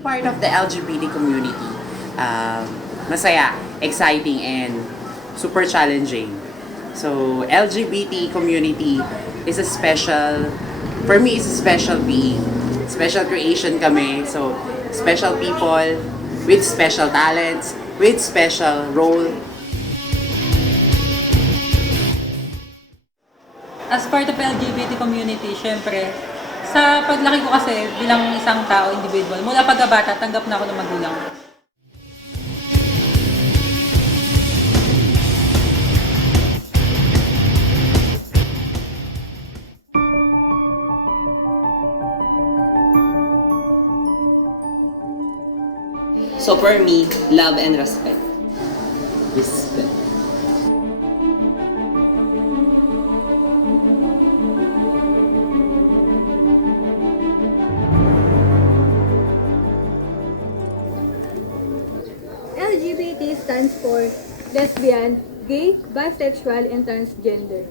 being part of the LGBT community, masaya, exciting, and super challenging. So, LGBT community is a special, for me, it's a special being. Special creation kami. So, special people with special talents, with special role. As part of LGBT community, syempre, sa paglaki ko kasi bilang isang tao, individual, mula pagkabata, tanggap na ako ng magulang. So for me, love and respect. Respect. LGBT stands for lesbian, gay, bisexual, and transgender.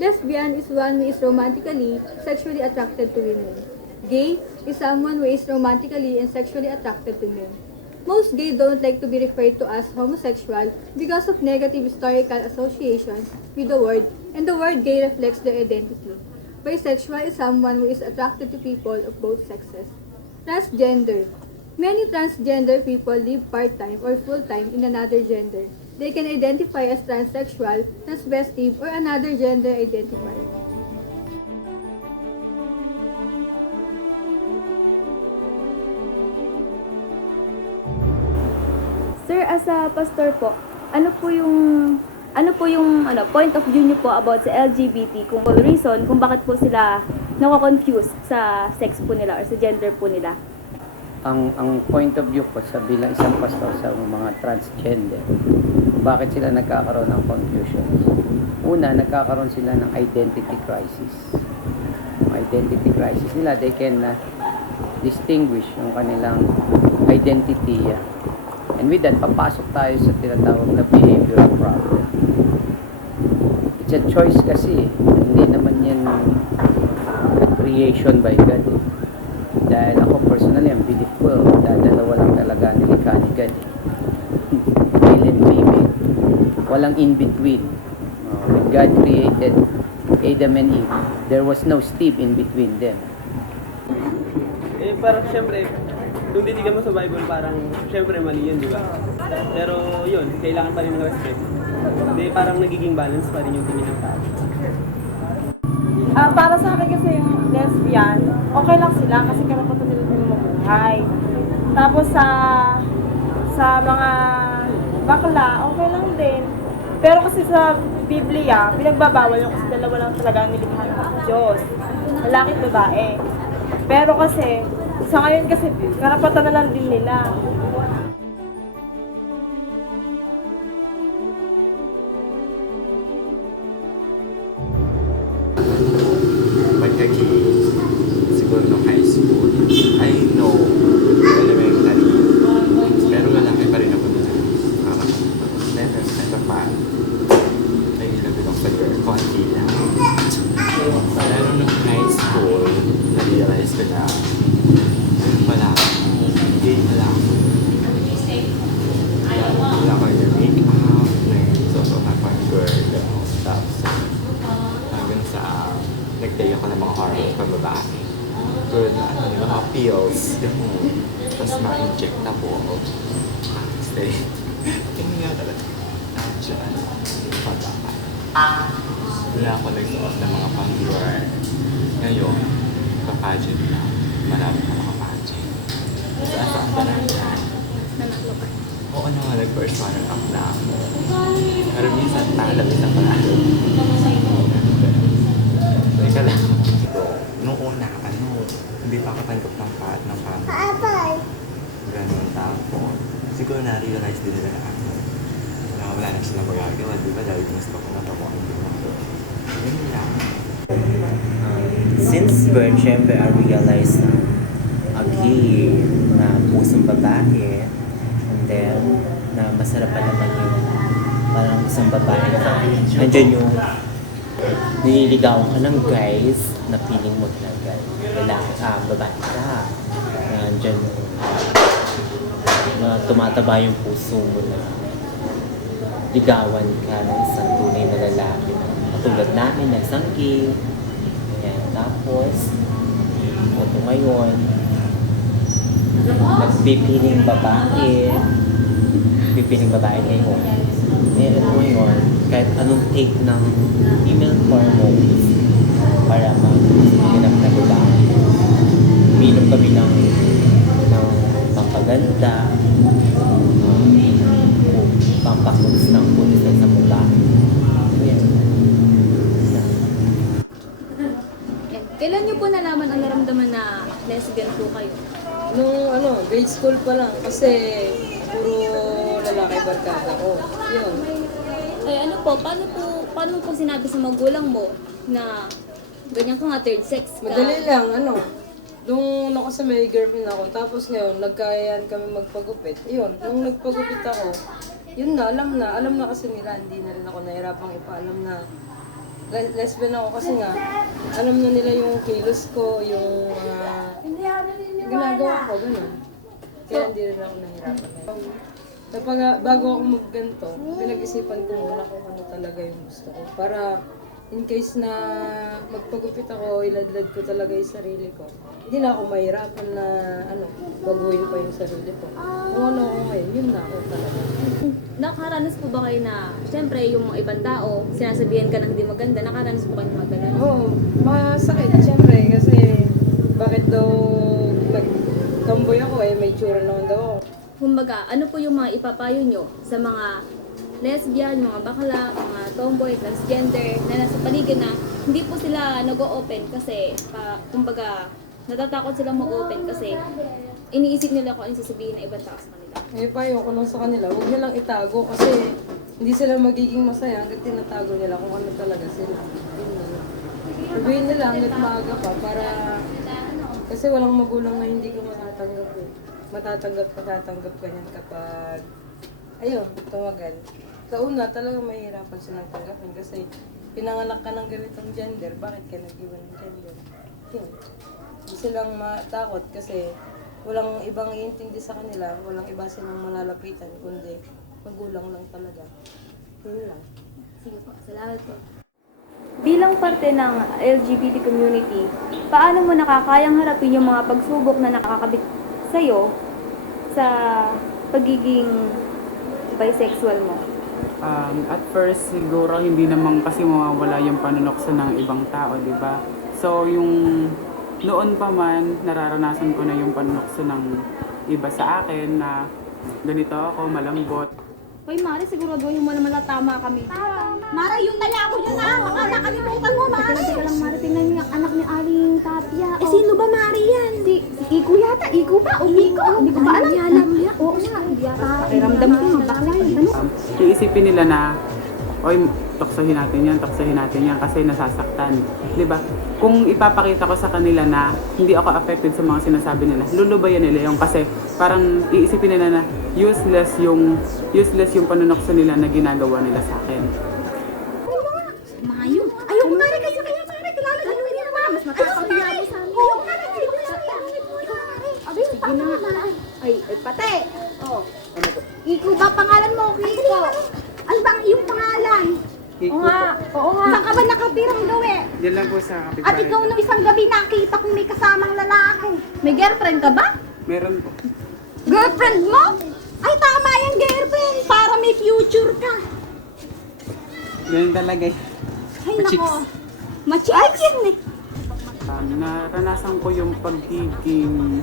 Lesbian is one who is romantically, sexually attracted to women. Gay is someone who is romantically and sexually attracted to men. Most gays don't like to be referred to as homosexual because of negative historical associations with the word, and the word gay reflects their identity. Bisexual is someone who is attracted to people of both sexes. Transgender. Many transgender people live part-time or full-time in another gender. They can identify as transsexual, transvestite, or another gender identifier. Sir, as a pastor po, ano po yung point of view niyo po about sa LGBT, kung reason kung bakit po sila nako-confuse sa sex po nila or sa gender po nila? Ang point of view ko sa bilang isang pastor sa mga transgender, bakit sila nagkakaroon ng confusion? Una, nagkakaroon sila ng identity crisis. Identity crisis nila, they can distinguish yung kanilang identity. And with that, papasok tayo sa tinatawag na behavioral problem. It's a choice kasi, hindi naman yan creation by God. Dahil ako personally, I'm beautiful. Dahil dalawa lang talaga nilikha ni God. Male and female. Walang in-between. When God created Adam and Eve, there was no Steve in between them. Parang syempre, kung titigan mo sa Bible, parang syempre mali yun, di ba? Pero yun, kailangan pa rin ng respect. Hindi, parang nagiging balance pa rin yung tingin ng tao. Para sa akin kasi yung lesbian, okay lang sila kasi karapatan nila din mabuhay. Tapos sa mga bakla, okay lang din. Pero kasi sa Biblia, pinagbabawal yung kasi dalawa lang talaga ang nilikha ng Diyos. Lalaki at babae. Pero kasi, sa ngayon kasi, karapatan na lang din nila. Pagkagi, siguro nung high school, I know, elementary, pero lalaki pa rin ako doon. Never, never pa. Nahilag din ako sa girl, konti lang. Pero nung high school, na-realize ko na, wala ako. Wala ko yung make-up, nagsusuot ako yung girl, tapos hanggang sa nag-take ako ng mga hormones pang babae. Good na, yung mga pills, tapos ma-inject na po ako. Stay. Hindi nga talaga. Diyan, pagbabae. Wala ako nagsuot ng mga pang-viewer. Ngayon, pa-pageant na. Marami ka maka-pageant. Saan ba natin? Oo naman, nag-first runner-up na ako. Pero minsan, minsan pala. Teka lang. Nung una, hindi pa ako tanggap ng family. Ganun tapos. Siguro na-realize din nila na ako. Wala na sila magagawa, di ba? Dahil gusto ko na ako ang ginawa. Yun lang. Since birth, syempre, I realized na gay, na pusong babae, and then, na masarap pa naman yung parang isang babae na nandiyan yung nililigawan ka ng guys na feeling mo talaga lalaki, babae ka. Nandiyan yung tumataba yung puso mo na ligawan ka ng isang tunay na lalaki na katulad namin, nagsanggi. Ayan, tapos, ito ngayon, nagpipiling babae ngayon. Meron mo ngayon, kahit anong take ng female hormones para mag-ganap na babae. Minom kami ng pampaganda, pampakulis ng pulis sa isang babae. Ayan. Kailan niyo po nalaman ang naramdaman na lesbian po kayo? Nung grade school pa lang kasi puro lalaki barkada ko. Yun. Ay ano po, paano po sinabi sa magulang mo na ganyan ka nga third sex ka? Madali lang, nung sa may girlfriend ako, tapos ngayon, nagkayaan kami magpagupit. Yun, nung nagpagupit ako, yun na, alam na kasi nila, hindi na rin ako nahirapang ipaalam na lesbian ako kasi nga, alam na nila yung kilos ko, yung ginagawa ko, gano'n. Kaya hindi rin ako nahirapan. Bago ako magganto, pinag-isipan ko muna kung ano talaga yung gusto ko. Para in case na magpagupit ako, iladlad ko talaga yung sarili ko. Hindi na ako mahirapan na baguhin pa yung sarili ko. Kung ano ako ngayon, yun na ako talaga. Nakaranas po ba kayo na, siyempre yung mga ibang tao, sinasabihan ka ng hindi maganda, nakaranas po kayo ng mga ganun? Oo, masakit siyempre kasi bakit daw nag-tomboy ako may tsura naman daw ako. Kumbaga, ano po yung mga ipapayo nyo sa mga lesbian, mga bakla, mga tomboy, transgender na nasa paligid na hindi po sila nag-o-open kasi, kumbaga, natatakot silang mag-open kasi iniisip nila kung ano sasabihin ng ibang tao sa kanila. Payo ko lang sa kanila, huwag nilang itago kasi hindi sila magiging masaya hanggat tinatago nila kung ano talaga sila. Sabihin nila hanggat maaga pa para kasi walang magulang na hindi ka matatanggap eh. Matatanggap ka niyan kapag tumagal. Sa una talaga mahirapan silang tanggapin kasi pinanganak ka ng ganitong gender, bakit ka nag-iwan ng gender? Yun. Hindi silang matakot kasi walang ibang iintindi sa kanila, walang iba silang malalapitan, kundi magulang lang talaga. Yun lang. Sige po, salamat po. Bilang parte ng LGBT community, paano mo nakakayang harapin yung mga pagsubok na nakakabit sa'yo sa pagiging bisexual mo? At first, siguro hindi naman kasi mawawala yung panunokso ng ibang tao, di ba? So, yung noon pa man, nararanasan ko na yung panunokso ng iba sa akin na ganito ako, malambot. Hoy Mari, siguraduhin mo naman na tama kami. Mari, yung tala ko dyan baka nakalimutan mo, Mari. Teka lang, Mari, tingnan niyo yung anak ni Aling Tapia. Sino ba, Mari, yan? Si Iko yata, Iko ba? O Miko? Hindi ko ba alam? Oo nga, hindi yata. Pakiramdam ko, bakla yun. Iisipin nila na, oy, tuksohin natin yan kasi nasasaktan. Di ba? Kung ipapakita ko sa kanila na hindi ako affected sa mga sinasabi nila, lulubayan nila yung kasi parang iisipin nila na useless yung panunokso nila na ginagawa nila sa akin. Mayo. Ayoko Mari, kasi kaya Mari, kilala ka naman yun, Mas matakakaya mo sa amin. Ayoko Mari, sige na nga. Ay, pate. Oh. Iko ba pangalan mo, Kiko? Ano bang iyong pangalan? Kiko Oo nga. Saan ka ba nakatirang gawi? Diyan lang po sa kapitbahay. At ikaw nung isang gabi nakita kong may kasamang lalaki. May girlfriend ka ba? Meron po. Girlfriend mo? Ay, tama yung girlfriend. Para may future ka. Ganyan talaga eh. Ay, nako. Machiks yan eh. Naranasan ko yung pagiging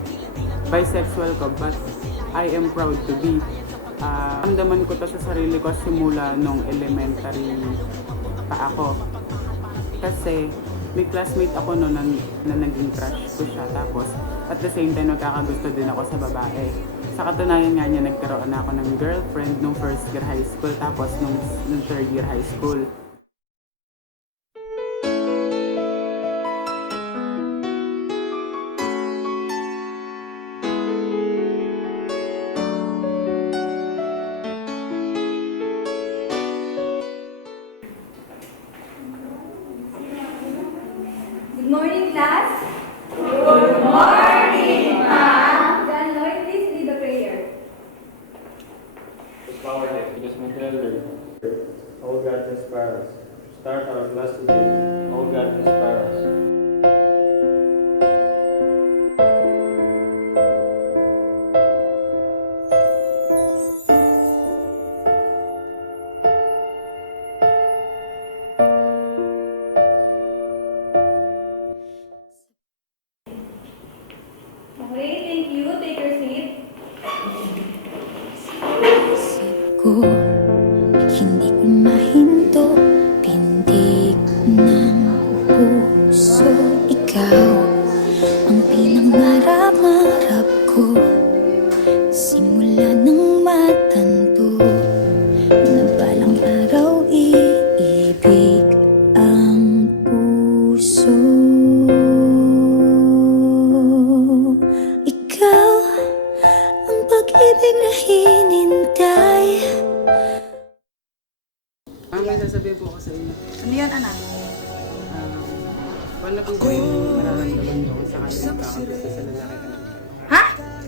bisexual ko, but I am proud to be. Ramdaman ko to sa sarili ko simula nung elementary pa ako. Kasi may classmate ako noon na naging crush ko siya. Tapos at the same time nagkakagusto din ako sa babae. Sa katunayan nga niya, nagkaroon na ako ng girlfriend nung first year high school, tapos nung third year high school. Good morning, class. Good morning, ma'am. Then, Lord, please lead the prayer. ko simula nang matanto na balang araw iibig ang puso. Ikaw ang pag-ibig na hinintay. May sasabihin po ako sa inyo. Ano yan, anak? Paano po ba yung mararamdaman nyo kung sakali nagkakagusto sa lalaki ka? Ha?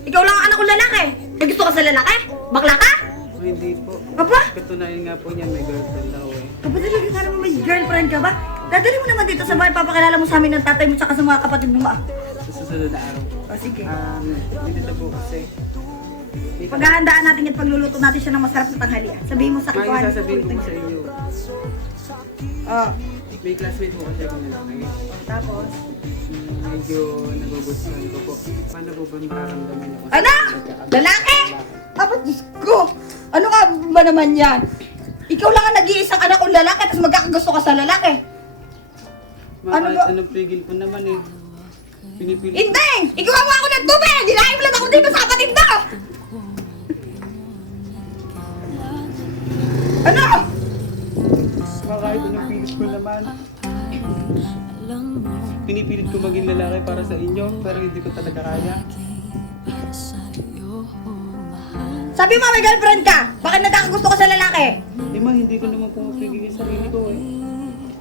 Ikaw lang ang anak kong lalaki. May gusto ka sa lalaki? Bakla ka? O hindi po. Apa? Katunayan nga po niya may girlfriend ako eh. Kapatid, lagi ka naman may girlfriend ka ba? Dadali mo naman dito sa bahay, papakilala mo sa amin ng tatay mo tsaka sa mga kapatid mo. Sa susunod na araw. O sige. Dito po kasi. Paghahandaan natin at pagluluto natin siya ng masarap na tanghalian. Sabihin mo sa May kikuhan. sasabihin ko po sa inyo. Oh, May classmate po kasi ako lalaki. tapos? Medyo nagugustuhan ko po. Paano po ba mararamdaman niyo? Anak! Lalaki! Apat, Diyos ko! Ano ka ba naman yan? Ikaw lang ang nag-iisang anak kong lalaki tapos magkakagusto ka sa lalaki. Ano ba? Anong pigil ko naman eh. Pinipilit. Hindi! Ikaw mo ako ng tubig! Dinahimulan ako dito sa kapatid mo! Ano? Kahit anong pilit ko naman. Pinipilit ko maging lalaki para sa inyo, pero hindi ko talaga kaya. Sabi mo may girlfriend ka! Bakit nagkakagusto ka sa lalaki? Eh ma, hindi ko naman pumapigil yung sarili ko eh.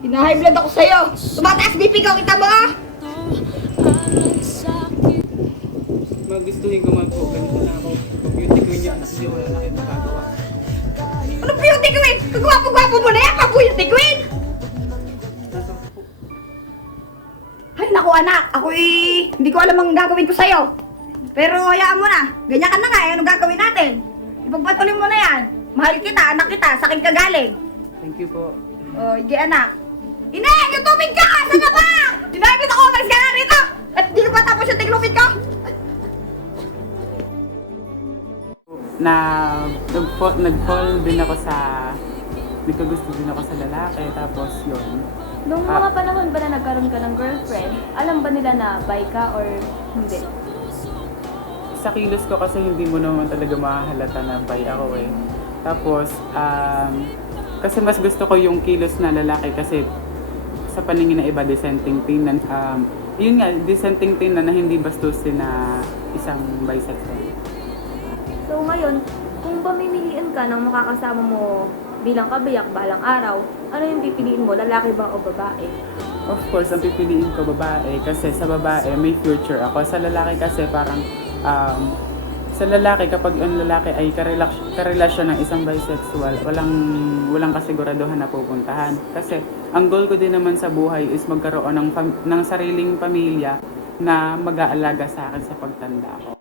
Hina-high blood ako sa'yo! Tumataas BP ko, kita mo ah! Magustuhin ko man po, ganito na ako. Beauty queen yung anak niyo, wala na kayo magagawa. Ano beauty queen? Kagwapo-gwapo mo na yan, pa-beauty queen! Ay, naku anak, hindi ko alam ang gagawin ko sa'yo. Pero hayaan mo na, ganyan ka na nga, anong gagawin natin? Ipagpatuloy mo na yan. Mahal kita, anak kita, sa akin ka galing. Thank you po. O, hindi anak. Ineng, yung tubig ka! Saan na ba? Dinabit ako, umalis ka na rito! At di ko pa tapos yung tiglupit ko? Nag-fall din ako sa... Nagkagusto din ako sa lalaki, tapos yun. Nung mga panahon ba na nagkaroon ka ng girlfriend, alam ba nila na bi ka or hindi? Sa kilos ko kasi hindi mo naman talaga mahahalata na bi ako eh. Tapos, kasi mas gusto ko yung kilos na lalaki kasi sa paningin ng iba, dissenting tingnan. Yun nga, dissenting tingnan na hindi bastusin na isang bisexual. So ngayon, kung pamimiliin ka ng makakasama mo bilang kabiyak balang araw, ano yung pipiliin mo, lalaki ba o babae? Of course, ang pipiliin ko babae kasi sa babae may future ako. Sa lalaki kasi parang sa lalaki kapag ang lalaki ay karelasyon ng isang bisexual, walang kasiguraduhan na pupuntahan. Kasi ang goal ko din naman sa buhay is magkaroon ng sariling pamilya na mag-aalaga sa akin sa pagtanda ko.